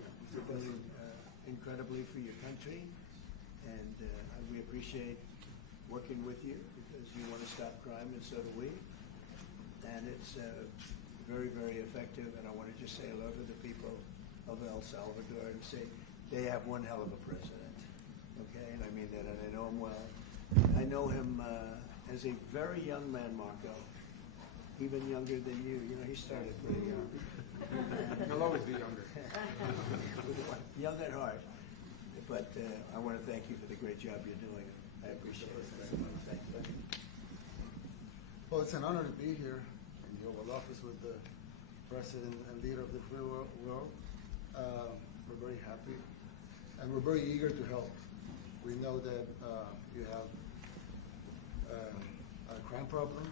you. You're doing incredibly for your country, and we appreciate working with you because you want to stop crime, and so do we. And it's very, very effective. And I want to just say hello to the people of El Salvador and say they have one hell of a president. Okay, and I mean that, and I know him well. I know him as a very young man, Marco. Even younger than you. You know, he started pretty young. He'll always be younger. Young at heart. But I want to thank you for the great job you're doing. I appreciate it very much. Thank you. Well, it's an honor to be here in the Oval Office with the President and leader of the free world. We're very happy, and we're very eager to help. We know that you have a crime problem,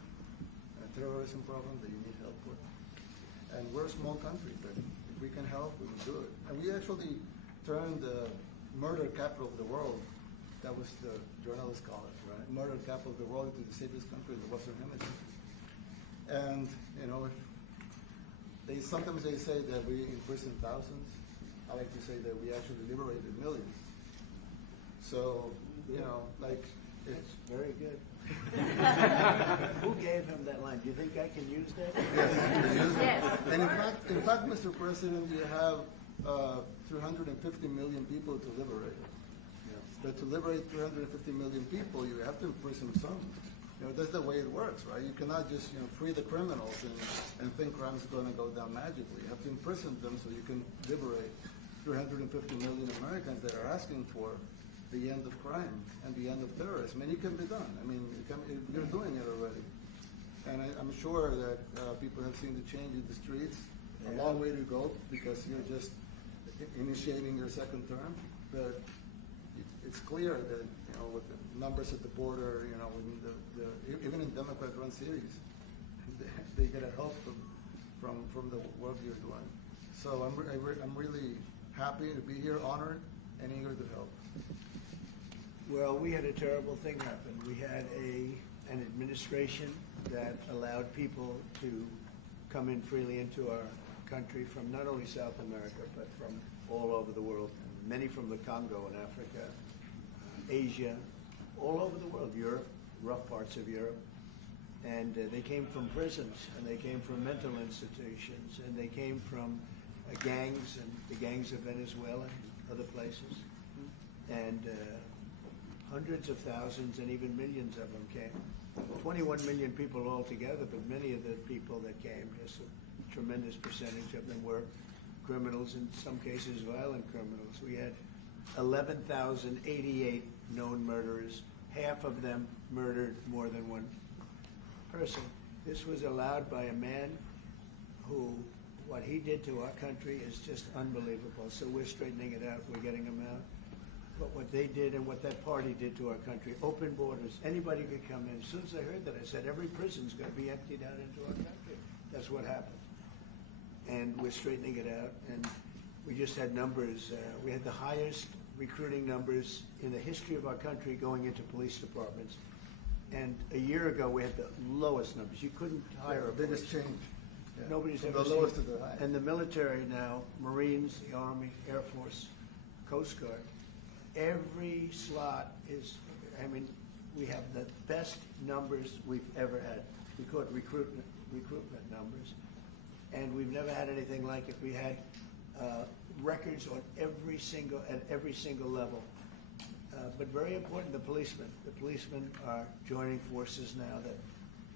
terrorism problem that you need help with. And we're a small country, but if we can help, we will do it. And we actually turned the murder capital of the world, that was the journalists call it, right? Murder capital of the world, into the safest country in the Western Hemisphere. And, you know, sometimes they say that we imprison thousands. I like to say that we actually liberated millions. So, you know, like, it's very good. Who gave him that line? Do you think I can use that? Yes. And in fact, Mr. President, you have 350 million people to liberate. Yes. But to liberate 350 million people, you have to imprison some. You know, that's the way it works, right? You cannot just, you know, free the criminals and think crime's going to go down magically. You have to imprison them so you can liberate 350 million Americans that are asking for the end of crime and the end of terrorism. And it can be done. I mean, you're doing it already. And I'm sure that people have seen the change in the streets. A long way to go because you're just initiating your second term. But it's clear that, you know, with the numbers at the border, you know, even in Democrat-run cities, they get a help from the work you're doing. So I'm really happy to be here, honored, and eager to help. Well, we had a terrible thing happen. We had an administration that allowed people to come in freely into our country from not only South America, but from all over the world, many from the Congo in Africa, Asia, all over the world, Europe, rough parts of Europe. And they came from prisons, and they came from mental institutions, and they came from gangs, and the gangs of Venezuela and other places. And hundreds of thousands and even millions of them came. 21 million people altogether, but many of the people that came, just a tremendous percentage of them were criminals, in some cases violent criminals. We had 11,088 known murderers. Half of them murdered more than one person. This was allowed by a man who, what he did to our country is just unbelievable. So we're straightening it out. We're getting him out. But what they did and what that party did to our country, open borders, anybody could come in. As soon as I heard that, I said, every prison's going to be emptied out into our country. That's what happened. And we're straightening it out. And we just had numbers. We had the highest recruiting numbers in the history of our country going into police departments. And a year ago, we had the lowest numbers. You couldn't hire a police. Biggest change. Yeah. Nobody's From ever the seen. lowest to the highest. And the military now, Marines, the Army, Air Force, Coast Guard, every slot is, I mean, we have the best numbers we've ever had. We call it recruitment numbers. And we've never had anything like it. We had records on at every single level. But very important, the policemen. The policemen are joining forces now that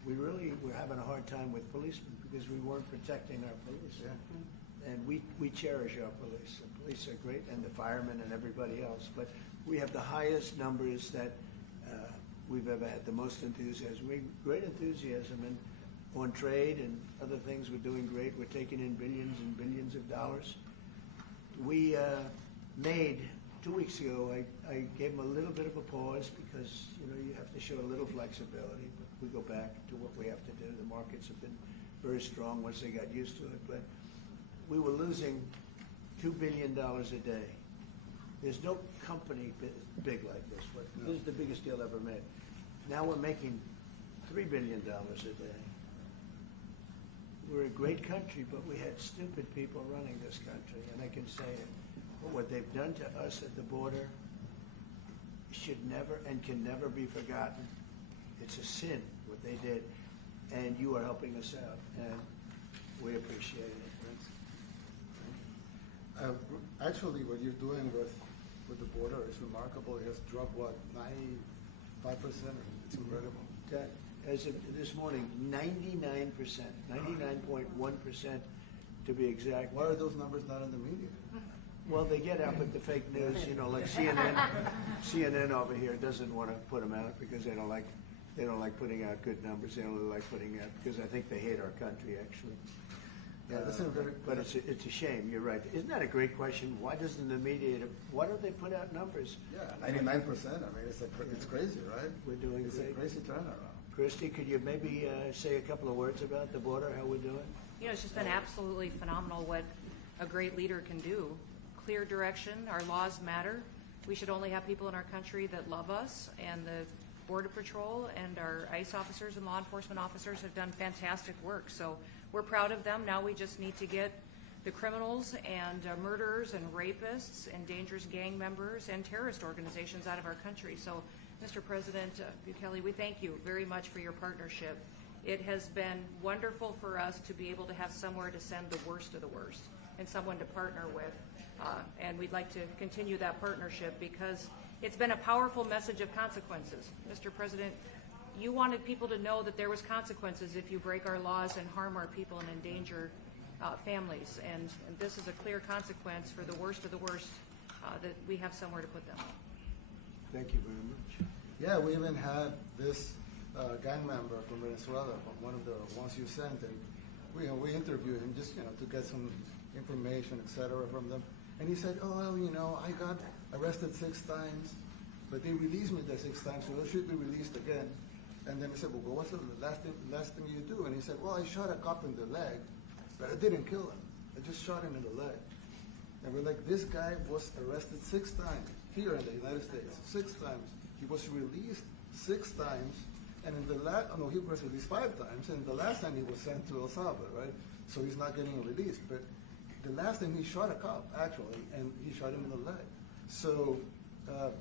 we're having a hard time with policemen because we weren't protecting our police. Yeah. And we cherish our police. The police are great, and the firemen and everybody else. But we have the highest numbers that we've ever had, the most enthusiasm. Great enthusiasm on trade and other things. We're doing great. We're taking in billions and billions of dollars. We made, 2 weeks ago, I gave them a little bit of a pause because, you know, you have to show a little flexibility. But we go back to what we have to do. The markets have been very strong once they got used to it. But we were losing $2 billion a day. There's no company big like this. This is the biggest deal ever made. Now we're making $3 billion a day. we're a great country, but we had stupid people running this country, and I can say it. But what they've done to us at the border should never and can never be forgotten. It's a sin, what they did, and you are helping us out, and we appreciate it. Actually, what you're doing with the border is remarkable. It has dropped, what, 95%? It's incredible. That, as of this morning, 99%, 99.1% to be exact. Why are those numbers not in the media? Well, they get out with the fake news, you know, like CNN. CNN over here doesn't want to put them out because they don't like putting out good numbers. They only like putting out because I think they hate our country, actually. Yeah, that's a very. But it's a shame. You're right. Isn't that a great question? Why doesn't the media? Why don't they put out numbers? Yeah, 99%. I mean, it's crazy, right? We're doing It's great. a crazy turnaround. Christy, could you maybe say a couple of words about the border? How we're doing? You know, it's just been absolutely phenomenal what a great leader can do. Clear direction. Our laws matter. We should only have people in our country that love us, and the Border Patrol and our ICE officers and law enforcement officers have done fantastic work. So we're proud of them. Now we just need to get the criminals and murderers and rapists and dangerous gang members and terrorist organizations out of our country. So, Mr. President Bukele, we thank you very much for your partnership. It has been wonderful for us to be able to have somewhere to send the worst of the worst and someone to partner with. And we'd like to continue that partnership because it's been a powerful message of consequences. Mr. President, you wanted people to know that there was consequences if you break our laws and harm our people and endanger families. And this is a clear consequence for the worst of the worst that we have somewhere to put them. Thank you very much. Yeah, we even had this gang member from Venezuela, one of the ones you sent, and we interviewed him just to get some information, etc., from them. And he said, "Oh, well, I got arrested 6 times, but they released me the 6 times, so I should be released again." And then he said, "Well, what's the last thing you do?" And he said, "Well, I shot a cop in the leg, but I didn't kill him. I just shot him in the leg." And we're like, this guy was arrested 6 times here in the United States, 6 times. He was released 6 times, and in the he was released 5 times, and the last time he was sent to El Salvador, right? So he's not getting released. But the last time he shot a cop, actually, and he shot him in the leg. So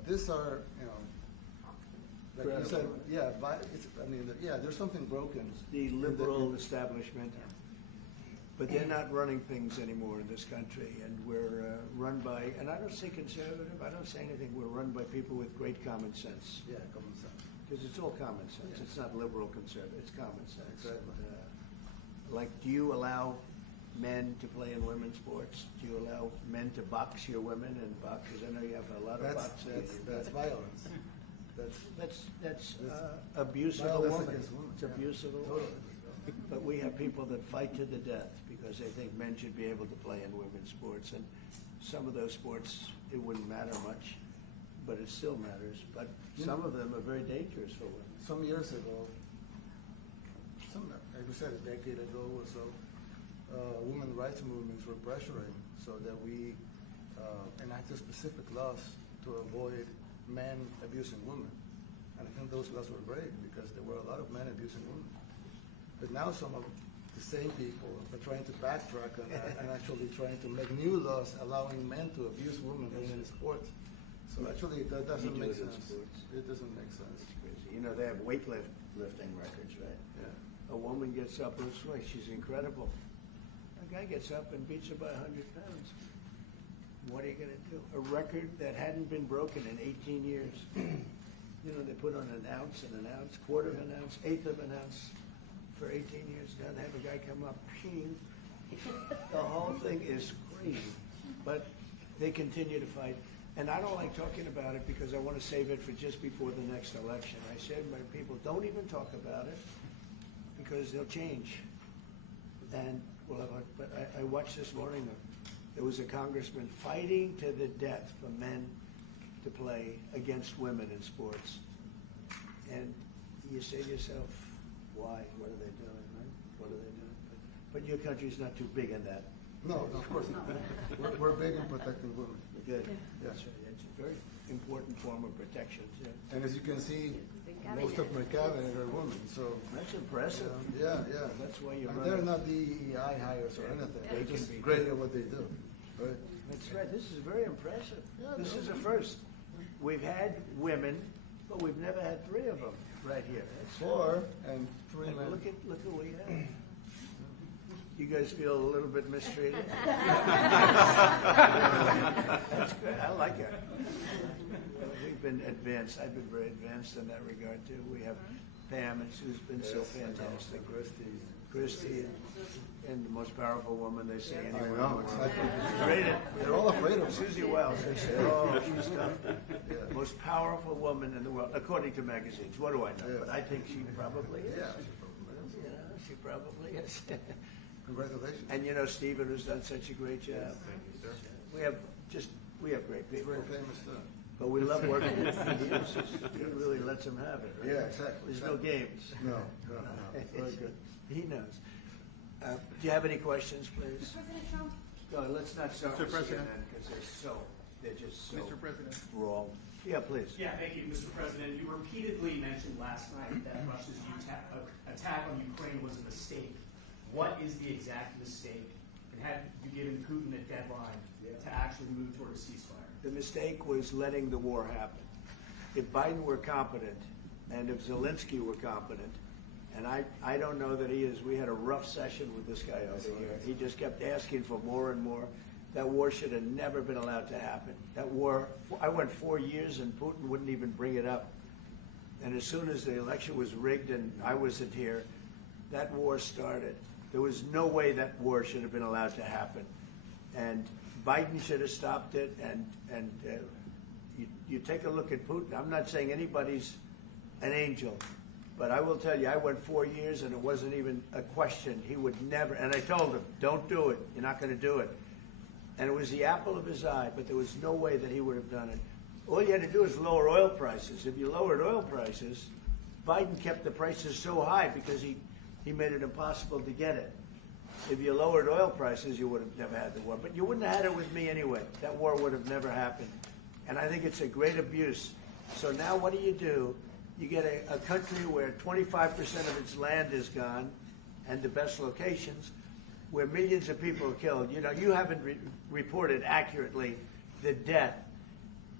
these are, like you said, there's something broken. It's the liberal establishment. But they're not running things anymore in this country, and we're run by, and I don't say conservative, I don't say anything, we're run by people with great common sense. Yeah, common sense. Because it's all common sense. Yeah. It's not liberal conservative, it's common sense. Exactly. Like, do you allow men to play in women's sports? Do you allow men to box your women and box? Because I know you have a lot of boxing. That's violence. That's abuse of a violence woman. against women. It's abuse of a woman. But we have people that fight to the death because they think men should be able to play in women's sports. And some of those sports, it wouldn't matter much, but it still matters. But some of them are very dangerous for women. Some years ago, like we said, a decade ago or so, women rights movements were pressuring so that we enacted specific laws to avoid men abusing women. And I think those laws were great because there were a lot of men abusing women. But now some of the same people are trying to backtrack on that and actually trying to make new laws allowing men to abuse women in sports. So actually that doesn't make sense. It doesn't make sense. It's crazy. They have weightlifting records, right? Yeah. A woman gets up this way, she's incredible. A guy gets up and beats her by 100 pounds. What are you going to do? A record that hadn't been broken in 18 years. They put on an ounce, quarter of an ounce, eighth of an ounce. For 18 years, then have a guy come up, ping. The whole thing is crazy, but they continue to fight. And I don't like talking about it because I want to save it for just before the next election. I said, my people, don't even talk about it because they'll change. And but I watched this morning. There was a congressman fighting to the death for men to play against women in sports. And you say to yourself, why? What are they doing, right? What are they doing? But your country's not too big in that. No, of course not. We're big in protecting women. Good. Yeah. That's right. It's a very important form of protection, too. And as you can see, most of my cabinet are women, so. That's impressive. Yeah. That's why you're And running. they're not DEI hires or anything, They they're can just be great at what they do, right? That's right. This is very impressive. Yeah, This no. is a first. We've had women, but we've never had three of them right here. That's 4 and 3 And men. look at what we have. You guys feel a little bit mistreated? That's good. I like it. We've been advanced. I've been very advanced in that regard too. We have Pam, who's been so fantastic. Christy, and the most powerful woman they say I anywhere. know, exactly. Rated. They're all afraid of her. Susie Wells, they say, oh, she's tough. Most powerful woman in the world, according to magazines. What do I know? Yeah. But I think she probably is. Yeah. You know, she probably is. Congratulations. And you know, Stephen, who's done such a great job. We have great people. Very famous too. But we love working with him. He really lets them have it, right? Yeah, exactly. There's no games. No. Very good. He knows. Do you have any questions, please? President Trump? No, let's not start Mr. with President. CNN because they're just so Mr. President. wrong. Yeah, please. Yeah, thank you, Mr. President. You repeatedly mentioned last night that Russia's attack on Ukraine was a mistake. What is the exact mistake? And have you given Putin a deadline to actually move toward a ceasefire? The mistake was letting the war happen. If Biden were competent, and if Zelensky were competent, and I don't know that he is. We had a rough session with this guy over here. He just kept asking for more and more. That war should have never been allowed to happen. That war, I went 4 years and Putin wouldn't even bring it up. And as soon as the election was rigged and I wasn't here, that war started. There was no way that war should have been allowed to happen. And Biden should have stopped it. And you take a look at Putin. I'm not saying anybody's an angel. But I will tell you, I went 4 years and it wasn't even a question. He would never, and I told him, don't do it. You're not going to do it. And it was the apple of his eye, but there was no way that he would have done it. All you had to do is lower oil prices. If you lowered oil prices, Biden kept the prices so high because he made it impossible to get it. If you lowered oil prices, you would have never had the war. But you wouldn't have had it with me anyway. That war would have never happened. And I think it's a great abuse. So now what do? You get a country where 25% of its land is gone, and the best locations, where millions of people are killed. You know, you haven't reported accurately the death.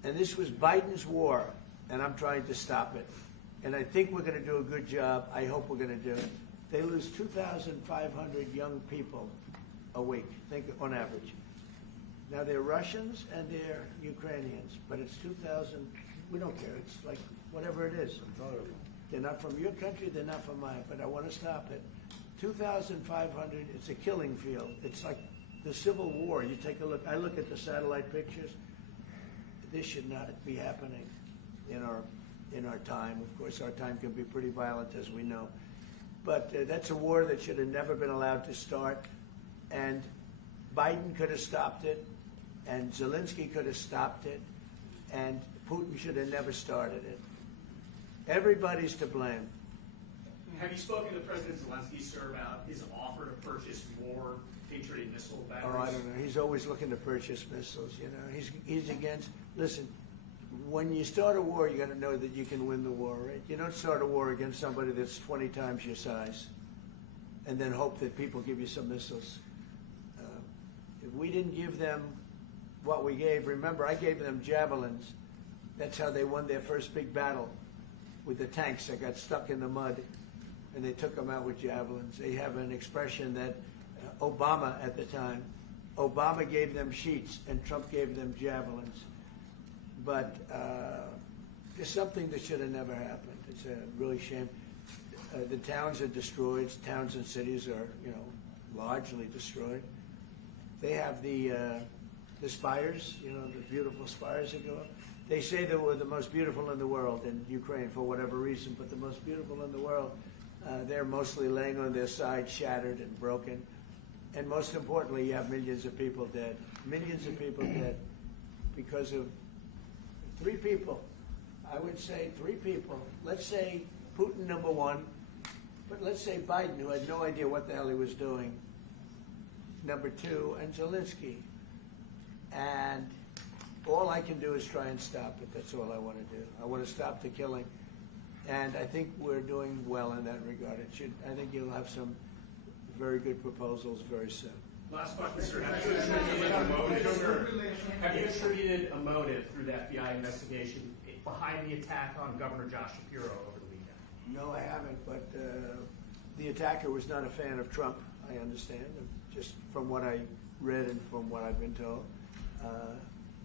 And this was Biden's war, and I'm trying to stop it. And I think we're going to do a good job. I hope we're going to do it. They lose 2,500 young people a week, think on average. Now they're Russians and they're Ukrainians, but it's 2,000. We don't care. It's like whatever it is. They're not from your country. They're not from mine. But I want to stop it. 2,500. It's a killing field. It's like the Civil War. You take a look. I look at the satellite pictures. This should not be happening in our time. Of course, our time can be pretty violent, as we know. But that's a war that should have never been allowed to start. And Biden could have stopped it, and Zelensky could have stopped it, and Putin should have never started it. Everybody's to blame. Have you spoken to President Zelensky, sir, about his offer to purchase more Patriot missile batteries? Oh, I don't know. He's always looking to purchase missiles. You know, he's against. Listen, when you start a war, you got to know that you can win the war, right? You don't start a war against somebody that's 20 times your size, and then hope that people give you some missiles. If we didn't give them what we gave, remember, I gave them javelins. That's how they won their first big battle with the tanks that got stuck in the mud, and they took them out with javelins. They have an expression that Obama at the time, Obama gave them sheets and Trump gave them javelins. But it's something that should have never happened. It's a really shame. The towns are destroyed. Towns and cities are, largely destroyed. They have the spires, the beautiful spires that go up. They say they were the most beautiful in the world in Ukraine for whatever reason, but the most beautiful in the world, they're mostly laying on their side, shattered and broken. And most importantly, you have millions of people dead. Millions of people dead because of 3 people. I would say 3 people. Let's say Putin, number 1, but let's say Biden, who had no idea what the hell he was doing, number 2, and Zelensky. And all I can do is try and stop it. That's all I want to do. I want to stop the killing. And I think we're doing well in that regard. I think you'll have some very good proposals very soon. Last question, sir. Have you attributed a motive through the FBI investigation behind the attack on Governor Josh Shapiro over the weekend? No, I haven't, but the attacker was not a fan of Trump, I understand, just from what I read and from what I've been told.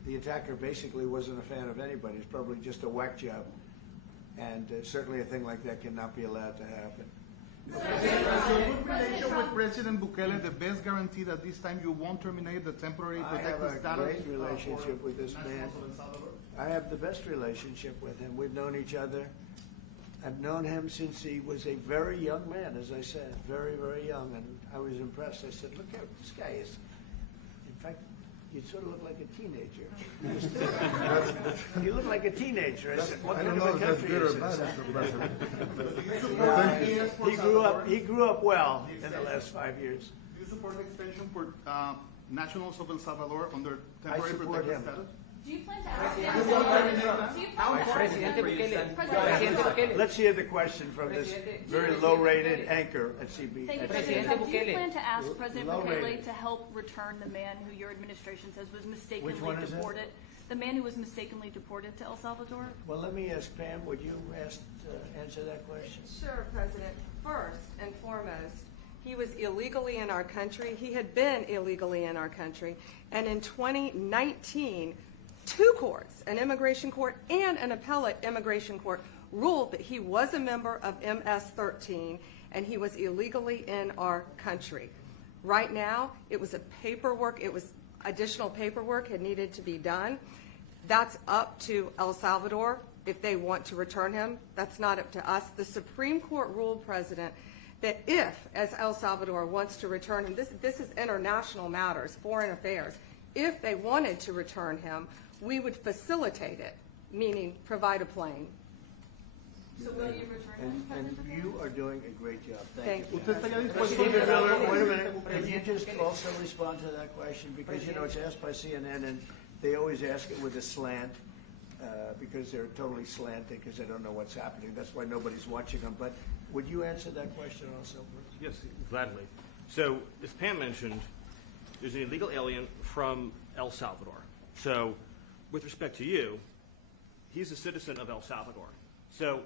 The attacker basically wasn't a fan of anybody. It's probably just a whack job. And certainly a thing like that cannot be allowed to happen. Good relation with President Bukele, the best guarantee that this time you won't terminate the temporary I have protected a status. great relationship with this man. I have the best relationship with him. We've known each other. I've known him since he was a very young man, as I said, very, very young, and I was impressed. I said, look, this guy is, in fact, you sort of look like a teenager. You look like a teenager. I said, what I kind don't of know a if that's country good or is bad, this? Mr. President. He grew up well in the last 5 years. Do you support the extension for nationals of El Salvador under I temporary support protected him. status? Do you plan to ask them? Let's hear the question from this very low-rated anchor at CB. Thank you, at President CNN. Trump. Do you plan to ask President Low Bukele rating. to help return the man who your administration says was mistakenly Which one is it? deported? The man who was mistakenly deported to El Salvador? Well, let me ask Pam, would you answer that question? Sure, President. First and foremost, he was illegally in our country. He had been illegally in our country. And in 2019, two courts, an immigration court and an appellate immigration court, ruled that he was a member of MS-13 and he was illegally in our country. Right now, it was additional paperwork had needed to be done. That's up to El Salvador if they want to return him. That's not up to us. The Supreme Court ruled, President, that if, as El Salvador wants to return him, this is international matters, foreign affairs, if they wanted to return him, we would facilitate it, meaning provide a plane. So will you return him, And President Bukele? you are doing a great job. Thank you. ¿Usted estaría dispuesto Stephen a Miller, wait a minute. Can you just also respond to that question? Because, you know, it's asked by CNN, and they always ask it with a slant, because they're totally slanted, because they don't know what's happening. That's why nobody's watching them. But would you answer that question also, Bruce? Yes, gladly. So, as Pam mentioned, there's an illegal alien from El Salvador. So, with respect to you, he's a citizen of El Salvador. So,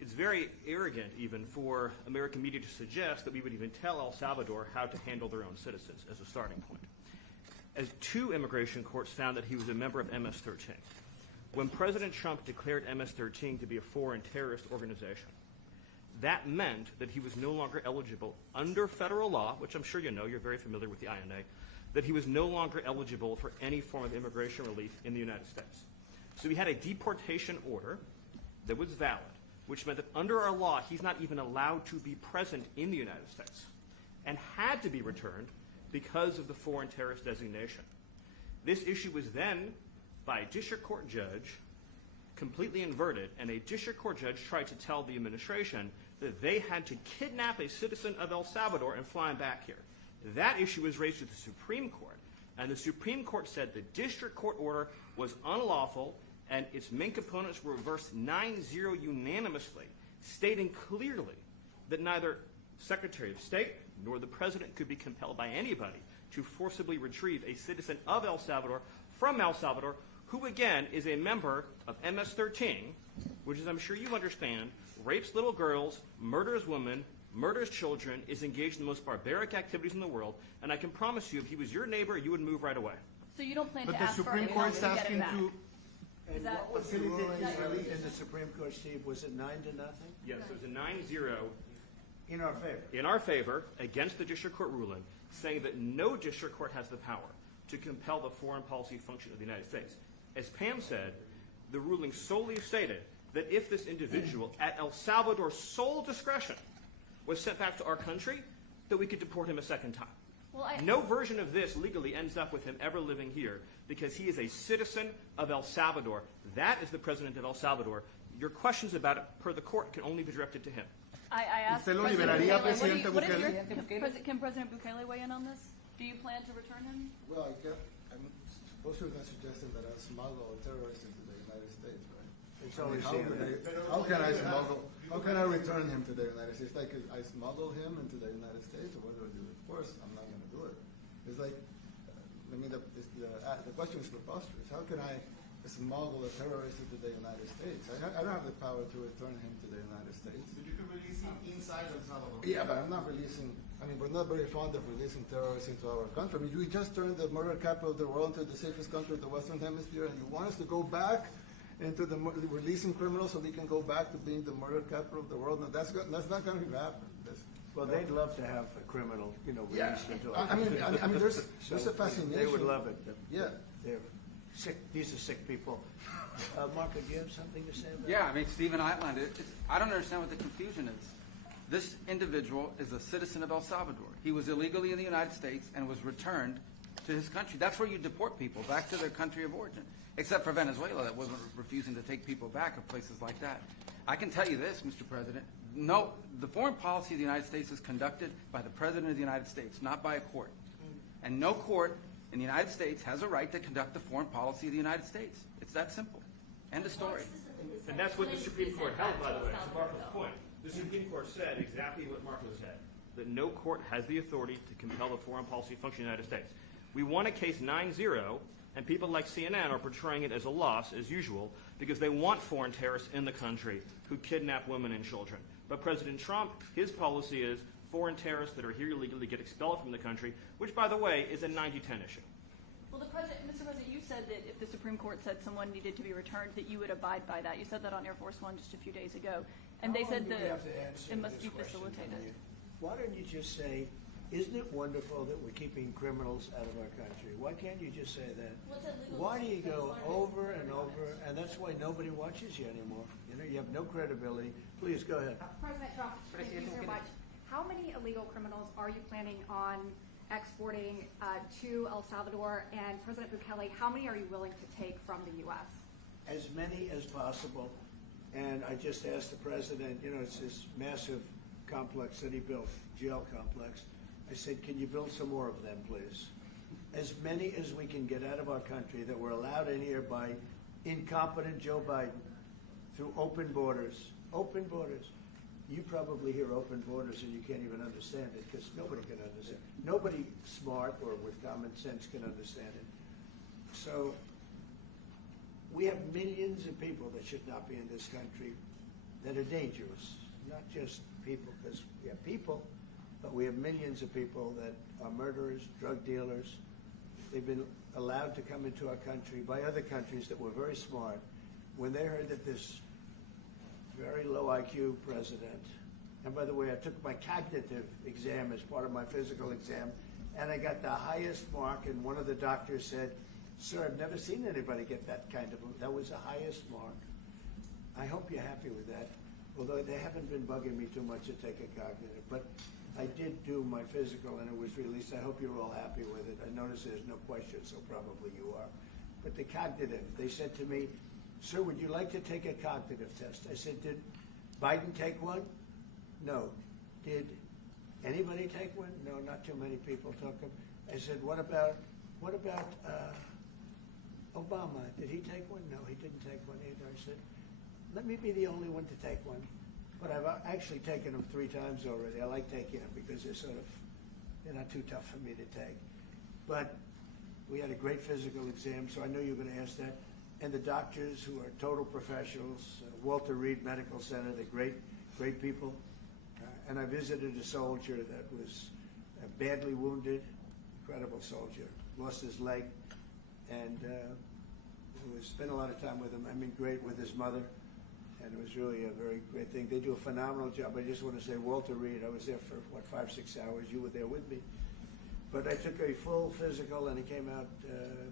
it's very arrogant even for American media to suggest that we would even tell El Salvador how to handle their own citizens as a starting point. As two immigration courts found that he was a member of MS-13. When President Trump declared MS-13 to be a foreign terrorist organization, that meant that he was no longer eligible under federal law, which I'm sure you know, you're very familiar with the INA, that he was no longer eligible for any form of immigration relief in the United States. So he had a deportation order that was valid, which meant that under our law, he's not even allowed to be present in the United States and had to be returned because of the foreign terrorist designation. This issue was then, by a district court judge, completely inverted, and a district court judge tried to tell the administration that they had to kidnap a citizen of El Salvador and fly him back here. That issue was raised to the Supreme Court, and the Supreme Court said the district court order was unlawful, and its main components were reversed 9-0 unanimously, stating clearly that neither Secretary of State nor the President could be compelled by anybody to forcibly retrieve a citizen of El Salvador from El Salvador, who again is a member of MS-13, which, as I'm sure you understand, rapes little girls, murders women, murders children, is engaged in the most barbaric activities in the world, and I can promise you, if he was your neighbor, you would move right away. So you don't plan But to the ask for Supreme any Court help is to get asking him back? to. And that- what was the ruling in the Supreme Court, Steve? Was it 9-0? Yes, it was a 9-0 In our favor. in our favor against the district court ruling, saying that no district court has the power to compel the foreign policy function of the United States. As Pam said, the ruling solely stated that if this individual, at El Salvador's sole discretion, was sent back to our country, that we could deport him a second time. Well, No version of this legally ends up with him ever living here because he is a citizen of El Salvador. That is the president of El Salvador. Your questions about it, per the court, can only be directed to him. I asked ¿Usted lo President liberaría, Bukele, Presidente what is Bukele? can President Bukele weigh in on this? Do you plan to return him? Well, I'm supposed to be suggesting that I smuggle terrorists into the United States, right? It's always How can I return him to the United States? Like, I smuggle him into the United States, or what do I do? Of course, I'm not going to do it. It's like, the question is preposterous. How can I smuggle a terrorist into the United States? I don't have the power to return him to the United States. But you can release him inside El Salvador. Yeah, but I'm not releasing. I mean, we're not very fond of releasing terrorists into our country. I mean, we just turned the murder capital of the world into the safest country of the Western Hemisphere, and you want us to go back into releasing criminals so we can go back to being the murder capital of the world? No, that's not going to happen. Well, they'd love to have a criminal, released into I mean, there's a fascination. They would love it. Yeah. They're sick. These are sick people. Marco, do you have something to say about that? Yeah, I mean, Stephen outlined it. I don't understand what the confusion is. This individual is a citizen of El Salvador. He was illegally in the United States and was returned to his country. That's where you deport people, back to their country of origin, except for Venezuela that wasn't refusing to take people back or places like that. I can tell you this, Mr. President. No, the foreign policy of the United States is conducted by the President of the United States, not by a court. And no court in the United States has a right to conduct the foreign policy of the United States. It's that simple. End of story. And that's what the Supreme Court held, by the way, to Marco's point. The Supreme Court said exactly what Marco said, that no court has the authority to compel the foreign policy function of the United States. We won a case 9-0, and people like CNN are portraying it as a loss, as usual, because they want foreign terrorists in the country who kidnap women and children. But President Trump, his policy is foreign terrorists that are here illegally get expelled from the country, which, by the way, is a 90-10 issue. Well, Mr. President, you said that if the Supreme Court said someone needed to be returned, that you would abide by that. You said that on Air Force One just a few days ago. And they said that it must be facilitated. Why don't you just say, isn't it wonderful that we're keeping criminals out of our country? Why can't you just say that? Why do you go over and over, and that's why nobody watches you anymore? You have no credibility. Please, go ahead. President Trump, thank you so much. How many illegal criminals are you planning on exporting to El Salvador? And President Bukele, how many are you willing to take from the U.S.? As many as possible. And I just asked the president, it's this massive complex that he built, jail complex. I said, can you build some more of them, please? As many as we can get out of our country that were allowed in here by incompetent Joe Biden through open borders. Open borders. You probably hear open borders and you can't even understand it because nobody can understand. Nobody smart or with common sense can understand it. So we have millions of people that should not be in this country that are dangerous. Not just people, because we have people, but we have millions of people that are murderers, drug dealers. They've been allowed to come into our country by other countries that were very smart. When they heard that this very low IQ president, and by the way, I took my cognitive exam as part of my physical exam, and I got the highest mark, and one of the doctors said, "Sir, I've never seen anybody get that kind of, that was the highest mark." I hope you're happy with that, although they haven't been bugging me too much to take a cognitive, but I did do my physical and it was released. I hope you're all happy with it. I notice there's no question, so probably you are. But the cognitive, they said to me, "Sir, would you like to take a cognitive test?" I said, "Did Biden take one?" "No." "Did anybody take one?" "No, not too many people took them." I said, what about Obama? Did he take one?" "No, he didn't take one either." I said, "Let me be the only one to take one." But I've actually taken them 3 times already. I like taking them because they're not too tough for me to take. But we had a great physical exam, so I know you're going to ask that. And the doctors who are total professionals, Walter Reed Medical Center, they're great people. And I visited a soldier that was badly wounded, incredible soldier, lost his leg, and spent a lot of time with him. I mean, great with his mother, and it was really a very great thing. They do a phenomenal job. I just want to say, Walter Reed, I was there for, 5-6 hours. You were there with me. But I took a full physical, and it came out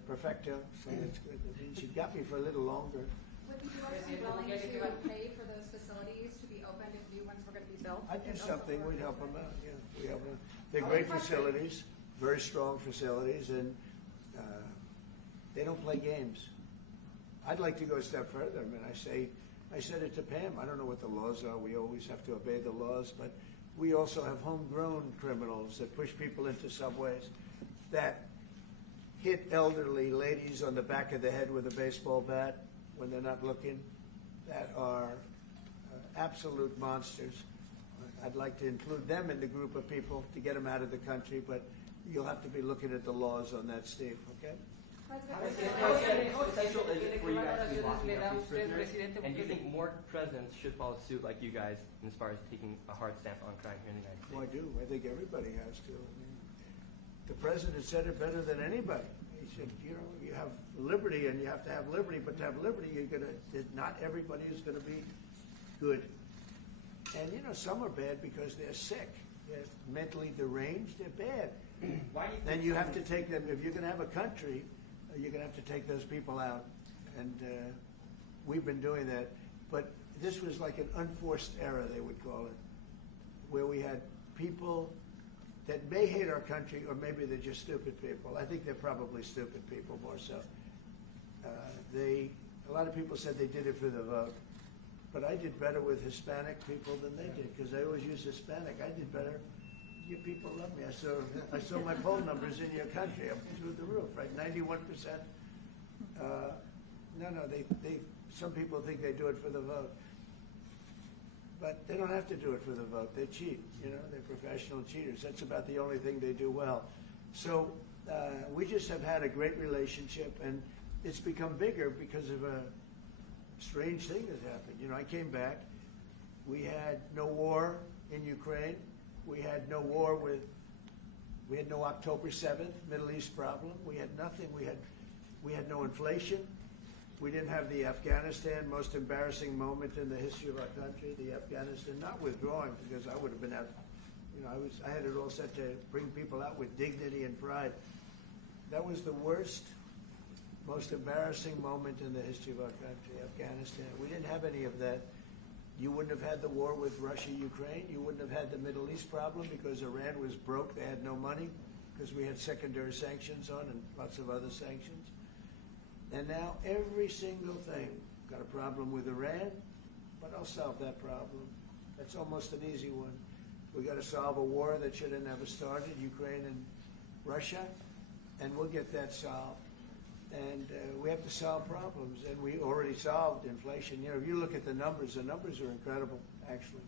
perfecto, so that's good. And she got me for a little longer. Would you also be willing to pay for those facilities to be opened if new ones were going to be built? I'd do something. We'd help them out. Yeah, we help them. They're great facilities, very strong facilities, and they don't play games. I'd like to go a step further. I mean, I said it to Pam. I don't know what the laws are. We always have to obey the laws, but we also have homegrown criminals that push people into subways, that hit elderly ladies on the back of the head with a baseball bat when they're not looking. that are absolute monsters. I'd like to include them in the group of people to get them out of the country, but you'll have to be looking at the laws on that, Steve, okay? How essential is it for you guys to be locking up these prisoners? And do you think more presidents should follow suit like you guys as far as taking a hard stance on crime here in the United States? Well, I do. I think everybody has to. I mean, the president said it better than anybody. He said, you know, you have liberty and you have to have liberty, but to have liberty, not everybody is going to be good. And, you know, some are bad because they're sick. They're mentally deranged. They're bad. Why do you think Then you have to take them, if you're going to have a country, you're going to have to take those people out. And we've been doing that. But this was like an unforced error, they would call it, where we had people that may hate our country, or maybe they're just stupid people. I think they're probably stupid people more so. A lot of people said they did it for the vote. But I did better with Hispanic people than they did, because they always use Hispanic. I did better. You people love me. I saw my poll numbers in your country. I'm through the roof, right? 91%. Some people think they do it for the vote. But they don't have to do it for the vote. They cheat, you know. They're professional cheaters. That's about the only thing they do well. So we just have had a great relationship, and it's become bigger because of a strange thing that happened. You know, I came back. We had no war in Ukraine. We had no we had no October 7th Middle East problem. We had nothing. We had no inflation. We didn't have the Afghanistan most embarrassing moment in the history of our country. The Afghanistan not withdrawing, because I would have been out. You know, I had it all set to bring people out with dignity and pride. That was the worst, most embarrassing moment in the history of our country, Afghanistan. We didn't have any of that. You wouldn't have had the war with Russia, Ukraine. You wouldn't have had the Middle East problem because Iran was broke. They had no money because we had secondary sanctions on and lots of other sanctions. And now every single thing, got a problem with Iran, but I'll solve that problem. That's almost an easy one. We got to solve a war that should have never started, Ukraine and Russia, and we'll get that solved. And we have to solve problems, and we already solved inflation. You know, if you look at the numbers are incredible, actually.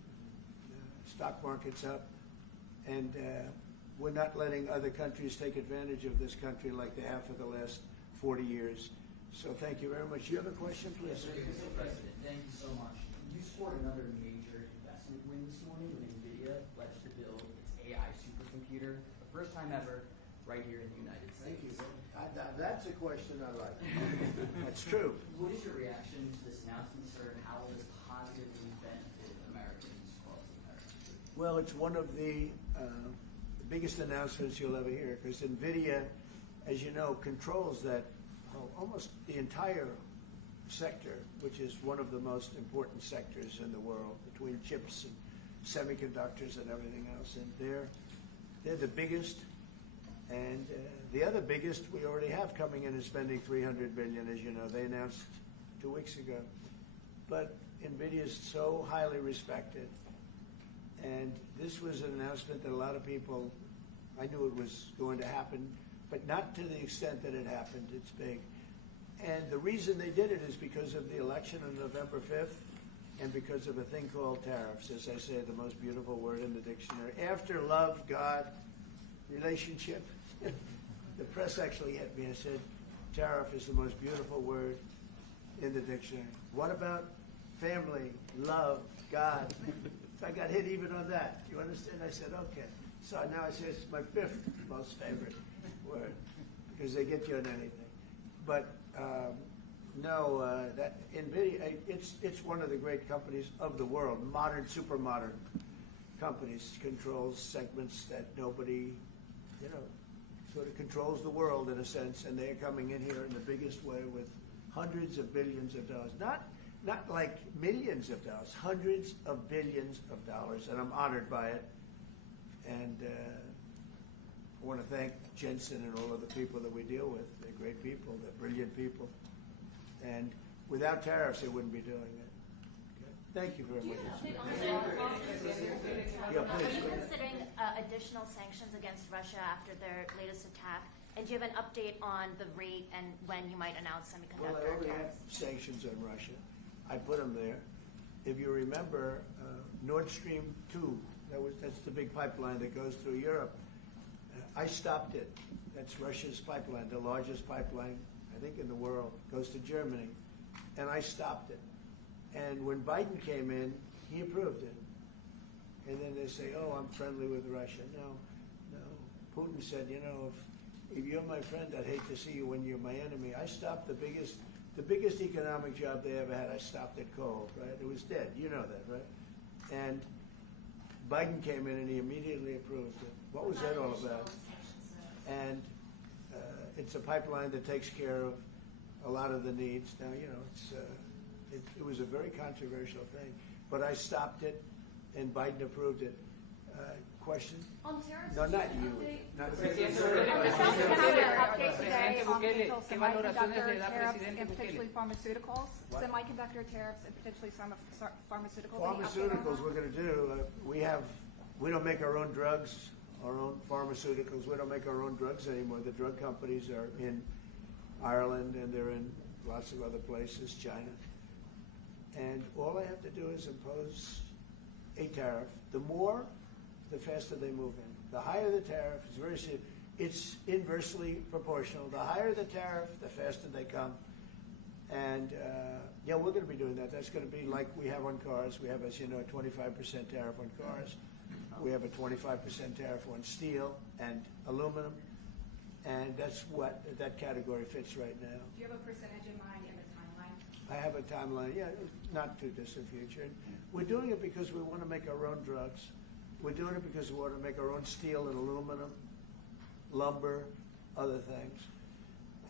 Stock market's up, and we're not letting other countries take advantage of this country like they have for the last 40 years. So thank you very much. You have a question, please? Yes, Mr. President, thank you so much. You scored another major investment win this morning when NVIDIA pledged to build its AI supercomputer, the first time ever, right here in the United States. Thank you. That's a question I like. That's true. What is your reaction to this announcement, sir, and how will this positively benefit Americans across America? Well, it's one of the biggest announcements you'll ever hear, because NVIDIA, as you know, controls that almost the entire sector, which is one of the most important sectors in the world, between chips and semiconductors and everything else. And they're the biggest. And the other biggest we already have coming in is spending $300 billion, as you know. They announced 2 weeks ago. But NVIDIA is so highly respected. And this was an announcement that a lot of people, I knew it was going to happen, but not to the extent that it happened. It's big. And the reason they did it is because of the election on November 5th and because of a thing called tariffs. As I say, the most beautiful word in the dictionary. After love, God, relationship. The press actually hit me and said, tariff is the most beautiful word in the dictionary. What about family, love, God? I got hit even on that. You understand? I said, okay. So now I say it's my 5th most favorite word, because they get you on anything. But that NVIDIA, it's one of the great companies of the world, modern, super modern companies, controls segments that nobody, sort of controls the world in a sense, and they're coming in here in the biggest way with hundreds of billions of dollars. Not like millions of dollars, hundreds of billions of dollars, and I'm honored by it. And I want to thank Jensen and all of the people that we deal with. They're great people. They're brilliant people. And without tariffs, they wouldn't be doing it. Okay. Thank you very much. Yeah, Are please. you considering additional sanctions against Russia after their latest attack? And do you have an update on the rate and when you might announce Well, I semiconductor already have tariffs? sanctions on Russia. I put them there. If you remember, Nord Stream 2, that's the big pipeline that goes through Europe. I stopped it. That's Russia's pipeline, the largest pipeline, I think, in the world, goes to Germany. And I stopped it. And when Biden came in, he approved it. And then they say, oh, I'm friendly with Russia. No. Putin said, you know, if you're my friend, I'd hate to see you when you're my enemy. I stopped the biggest economic job they ever had. I stopped it cold, right? It was dead. You know that, right? And Biden came in and he immediately approved it. What was that all about? And it's a pipeline that takes care of a lot of the needs. Now, you know, it was a very controversial thing, but I stopped it, and Biden approved it. Question? On tariffs? No, not you. Not Presidente update today on potential semiconductor tariffs and potentially pharmaceuticals. What? Semiconductor tariffs and potentially pharmaceuticals. Pharmaceuticals we're going to do. We don't make our own drugs, our own pharmaceuticals. We don't make our own drugs anymore. The drug companies are in Ireland and they're in lots of other places, China. And all I have to do is impose a tariff. The more, the faster they move in. The higher the tariff, it's very simple. It's inversely proportional. The higher the tariff, the faster they come. And yeah, we're going to be doing that. That's going to be like we have on cars. We have, as you know, a 25% tariff on cars. We have a 25% tariff on steel and aluminum. And that's what that category fits right now. Do you have a percentage in mind and a timeline? I have a timeline, yeah, not too distant future. And we're doing it because we want to make our own drugs. We're doing it because we want to make our own steel and aluminum, lumber, other things.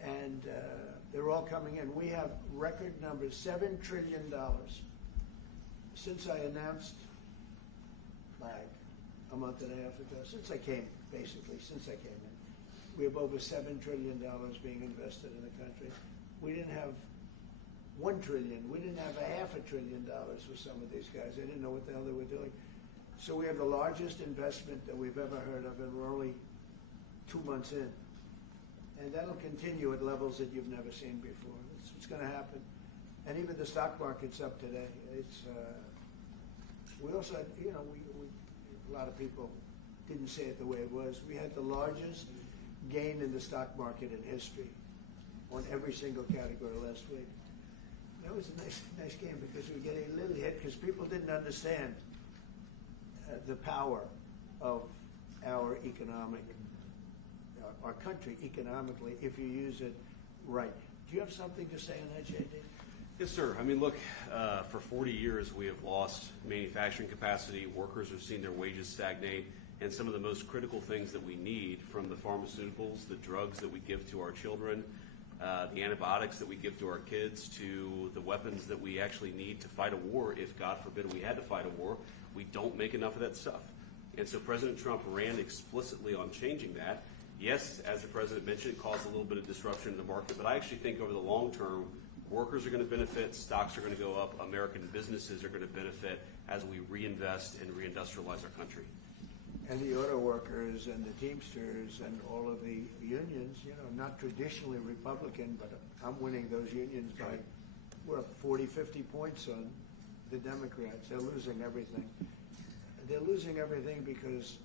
And they're all coming in. We have record numbers, $7 trillion. Since I announced, like a month and a half ago, since I came in, we have over $7 trillion being invested in the country. We didn't have $1 trillion. We didn't have $500 billion for some of these guys. They didn't know what the hell they were doing. So we have the largest investment that we've ever heard of, and we're only 2 months in. And that'll continue at levels that you've never seen before. It's going to happen. And even the stock market's up today. We also had, you know, a lot of people didn't say it the way it was. We had the largest gain in the stock market in history on every single category last week. That was a nice game because we were getting a little hit because people didn't understand the power of our our country economically if you use it right. Do you have something to say on that, JD? Yes, sir. I mean, look, for 40 years we have lost manufacturing capacity. Workers have seen their wages stagnate. And some of the most critical things that we need, from the pharmaceuticals, the drugs that we give to our children, the antibiotics that we give to our kids, to the weapons that we actually need to fight a war, if God forbid we had to fight a war, we don't make enough of that stuff. And so President Trump ran explicitly on changing that. Yes, as the President mentioned, it caused a little bit of disruption in the market, but I actually think over the long term, workers are going to benefit, stocks are going to go up, American businesses are going to benefit as we reinvest and reindustrialize our country. And the auto workers and the Teamsters and all of the unions, you know, not traditionally Republican, but I'm winning those unions by, we're up 40, 50 points on the Democrats. They're losing everything. They're losing everything because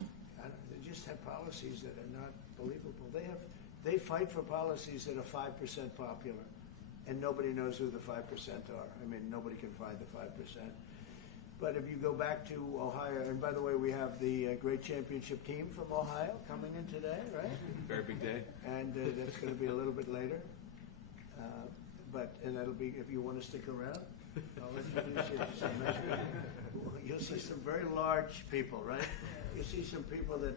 they just have policies that are not believable. They fight for policies that are 5% popular, and nobody knows who the 5% are. I mean, nobody can find the 5%. But if you go back to Ohio, and by the way, we have the great championship team from Ohio coming in today, right? Very big day. And that's going to be a little bit later. And that'll be, if you want to stick around, I'll introduce you to some nice people. You'll see some very large people, right? You'll see some people that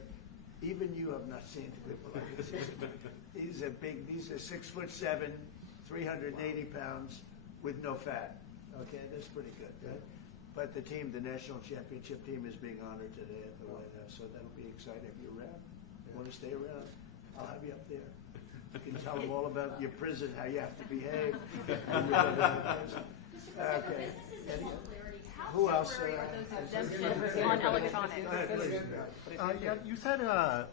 even you have not seen people like this. These are big, these are 6'7", 380 pounds with no fat. Okay, that's pretty good, right? But the team, the national championship team, is being honored today at the White House, so that'll be exciting. If you're around, you want to stay around, I'll have you up there. You can tell them all about your prison, how you have to behave. Mr. President, Okay. businesses in low clarity, Who else? Temporary are those exemptions on electronics? Go ahead, please. Yeah, you said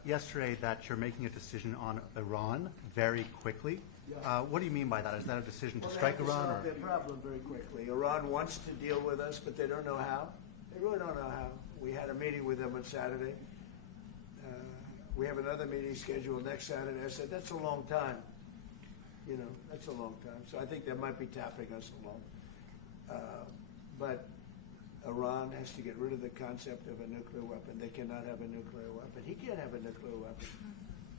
yesterday that you're making a decision on Iran very quickly. What do you mean by that? Is that a decision to strike They have to Iran? solve their problem very quickly. Iran wants to deal with us, but they don't know how. They really don't know how. We had a meeting with them on Saturday. We have another meeting scheduled next Saturday. I said, that's a long time. You know, that's a long time. So I think they might be tapping us along. But Iran has to get rid of the concept of a nuclear weapon. They cannot have a nuclear weapon. He can't have a nuclear weapon.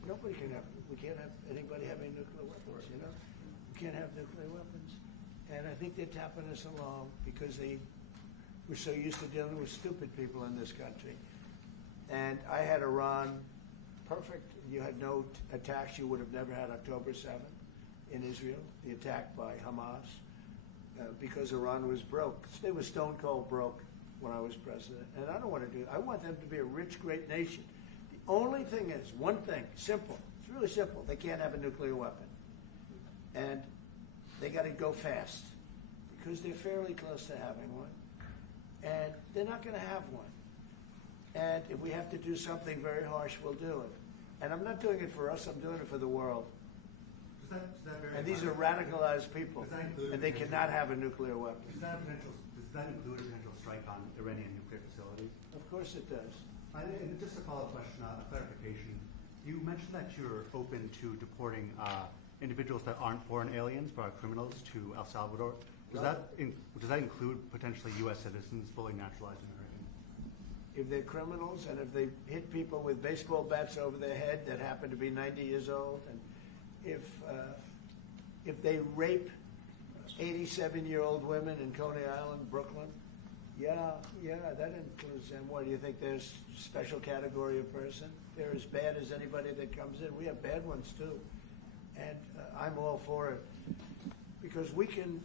Nobody can have. We can't have anybody having nuclear weapons. You know, we can't have nuclear weapons. And I think they're tapping us along because we're so used to dealing with stupid people in this country. And I had Iran perfect. You had no attacks. You would have never had October 7th in Israel, the attack by Hamas, because Iran was broke. They were stone cold broke when I was president. And I don't want to do it. I want them to be a rich, great nation. The only thing is, one thing, simple. It's really simple. They can't have a nuclear weapon. And they got to go fast because they're fairly close to having one. And they're not going to have one. And if we have to do something very harsh, we'll do it. And I'm not doing it for us, I'm doing it for the world. And these are radicalized people, and they cannot have a nuclear weapon. Does that include a potential strike on Iranian nuclear facilities? Of course it does. And just a follow-up question, a clarification. You mentioned that you're open to deporting individuals that aren't foreign aliens but are criminals to El Salvador. Does that include potentially U.S. citizens, fully naturalized Americans? If they're criminals and if they hit people with baseball bats over their head that happen to be 90 years old, and if they rape 87-year-old women in Coney Island, Brooklyn, yeah, that includes them. What do you think? There's a special category of person? They're as bad as anybody that comes in. We have bad ones too, and I'm all for it because we can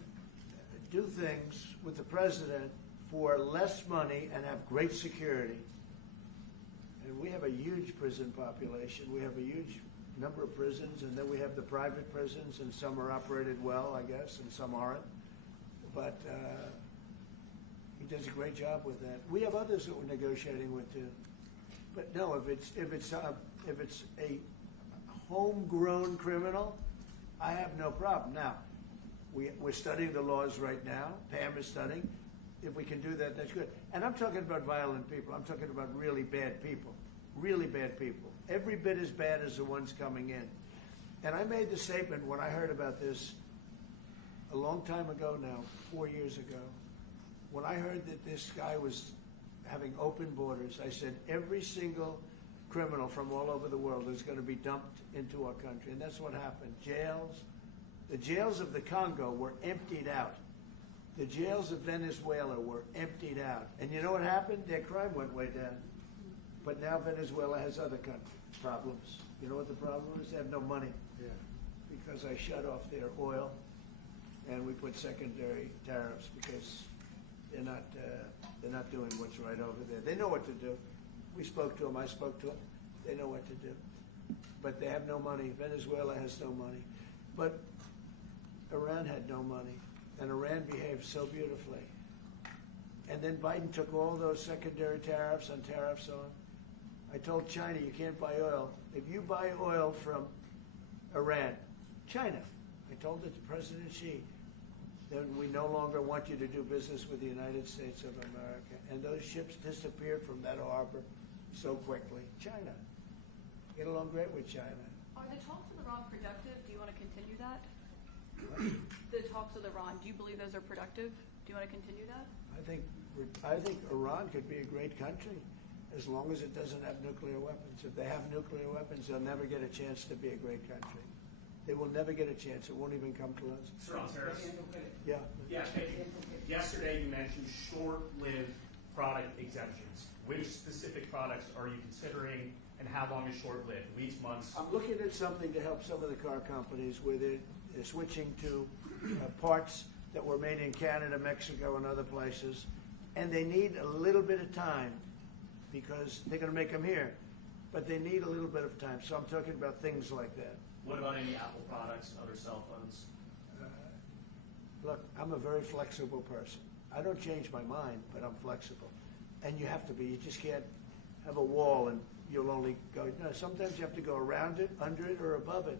do things with the president for less money and have great security. And we have a huge prison population. We have a huge number of prisons, and then we have the private prisons, and some are operated well, I guess, and some aren't. But he does a great job with that. We have others that we're negotiating with too. But no, if it's a homegrown criminal, I have no problem. Now, we're studying the laws right now. Pam is studying. If we can do that, that's good. And I'm talking about violent people. I'm talking about really bad people. Really bad people. Every bit as bad as the ones coming in. And I made the statement when I heard about this a long time ago now, 4 years ago. When I heard that this guy was having open borders, I said every single criminal from all over the world is going to be dumped into our country. And that's what happened. The jails of the Congo were emptied out. The jails of Venezuela were emptied out. And you know what happened? Their crime went way down. But now Venezuela has other problems. You know what the problem is? They have no money. Yeah. Because I shut off their oil, and we put secondary tariffs because they're not doing what's right over there. They know what to do. We spoke to them. I spoke to them. They know what to do. But they have no money. Venezuela has no money. But Iran had no money. And Iran behaved so beautifully. And then Biden took all those secondary tariffs on. I told China, you can't buy oil. If you buy oil from Iran, China, I told it to President Xi, then we no longer want you to do business with the United States of America. And those ships disappeared from that harbor so quickly. China. Get along great with China. Are the talks with Iran productive? Do you want to continue that? The talks with Iran, do you believe those are productive? Do you want to continue that? I think Iran could be a great country as long as it doesn't have nuclear weapons. If they have nuclear weapons, they'll never get a chance to be a great country. They will never get a chance. It won't even come close. Sir, Yeah. Yeah, thank you. Yesterday you mentioned short-lived product exemptions. Which specific products are you considering, and how long is short-lived? Weeks, months? I'm looking at something to help some of the car companies where they're switching to parts that were made in Canada, Mexico, and other places, and they need a little bit of time because they're going to make them here, but they need a little bit of time. So I'm talking about things like that. What about any Apple products, other cell phones? Look, I'm a very flexible person. I don't change my mind, but I'm flexible. And you have to be. You just can't have a wall and you'll only go. No, sometimes you have to go around it, under it, or above it.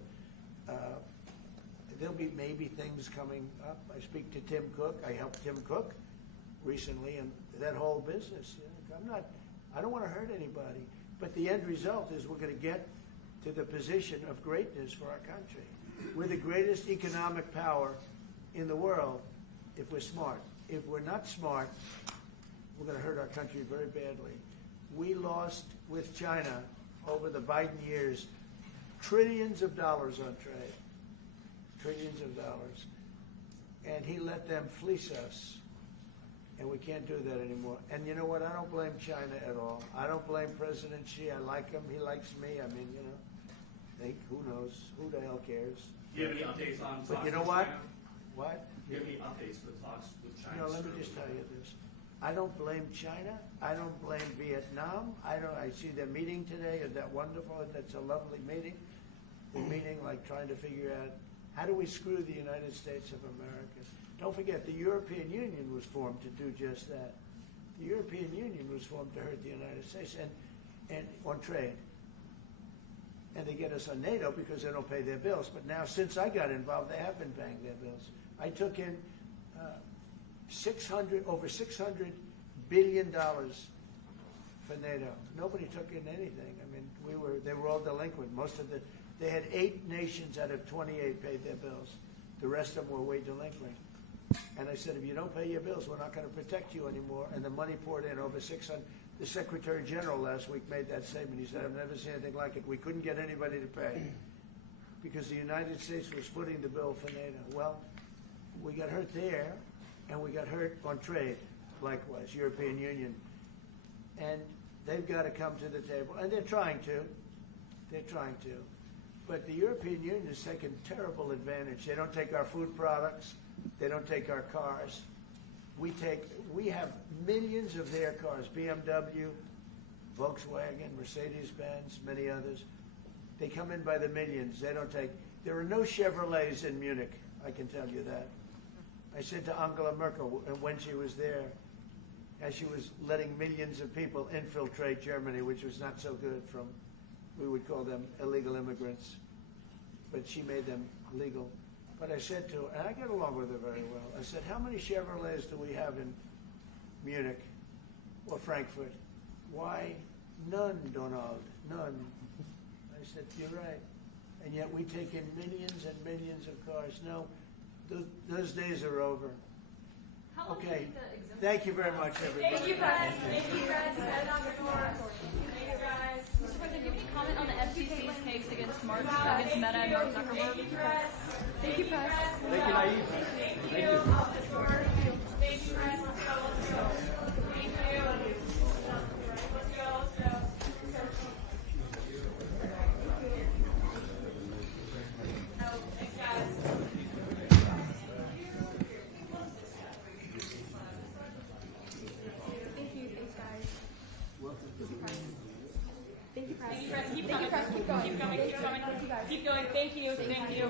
There'll be maybe things coming up. I speak to Tim Cook. I helped Tim Cook recently, and that whole business. I don't want to hurt anybody, but the end result is we're going to get to the position of greatness for our country. We're the greatest economic power in the world if we're smart. If we're not smart, we're going to hurt our country very badly. We lost with China over the Biden years trillions of dollars on trade. Trillions of dollars. And he let them fleece us. And we can't do that anymore. And you know what? I don't blame China at all. I don't blame President Xi. I like him. He likes me. I mean, you know, who knows? Who the hell cares? Do you have any updates on talks? But you know with what? China? What? Do you have any updates for the talks with China? You know, let me just tell you this. I don't blame China. I don't blame Vietnam. I see their meeting today. Is that wonderful? That's a lovely meeting. They're meeting, like trying to figure out how do we screw the United States of America. Don't forget, the European Union was formed to do just that. The European Union was formed to hurt the United States and on trade. And they get us on NATO because they don't pay their bills. But now, since I got involved, they have been paying their bills. I took in over $600 billion for NATO. Nobody took in anything. I mean, they were all delinquent. They had 8 nations out of 28 paid their bills. The rest of them were way delinquent. And I said, if you don't pay your bills, we're not going to protect you anymore. And the money poured in over 600. The Secretary General last week made that statement. He said, I've never seen anything like it. We couldn't get anybody to pay because the United States was footing the bill for NATO. Well, we got hurt there, and we got hurt on trade, likewise, European Union. And they've got to come to the table, and they're trying to. They're trying to. But the European Union has taken terrible advantage. They don't take our food products. They don't take our cars. We have millions of their cars, BMW, Volkswagen, Mercedes-Benz, many others. They come in by the millions. They don't take. There are no Chevrolets in Munich, I can tell you that. I said to Angela Merkel when she was there, as she was letting millions of people infiltrate Germany, which was not so good from, we would call them illegal immigrants, but she made them legal. But I said to her, and I get along with her very well, I said, how many Chevrolets do we have in Munich or Frankfurt? Why, none, Donald, none. I said, you're right. And yet we take in millions and millions of cars. No, those days are over. Okay, thank you very much, everybody. Thank you, guys. Thank you, guys. Head on the floor. Thank you, guys. Mr. President, do you have any comment on the FCC's case against Meta and Mark Zuckerberg? Thank you, press. Thank you, Nayib. Thank you. Thank you, guys. Let's go. Thank you. Let's go. Thanks, guys. Thank you, press. Keep going. Keep going. Thank you.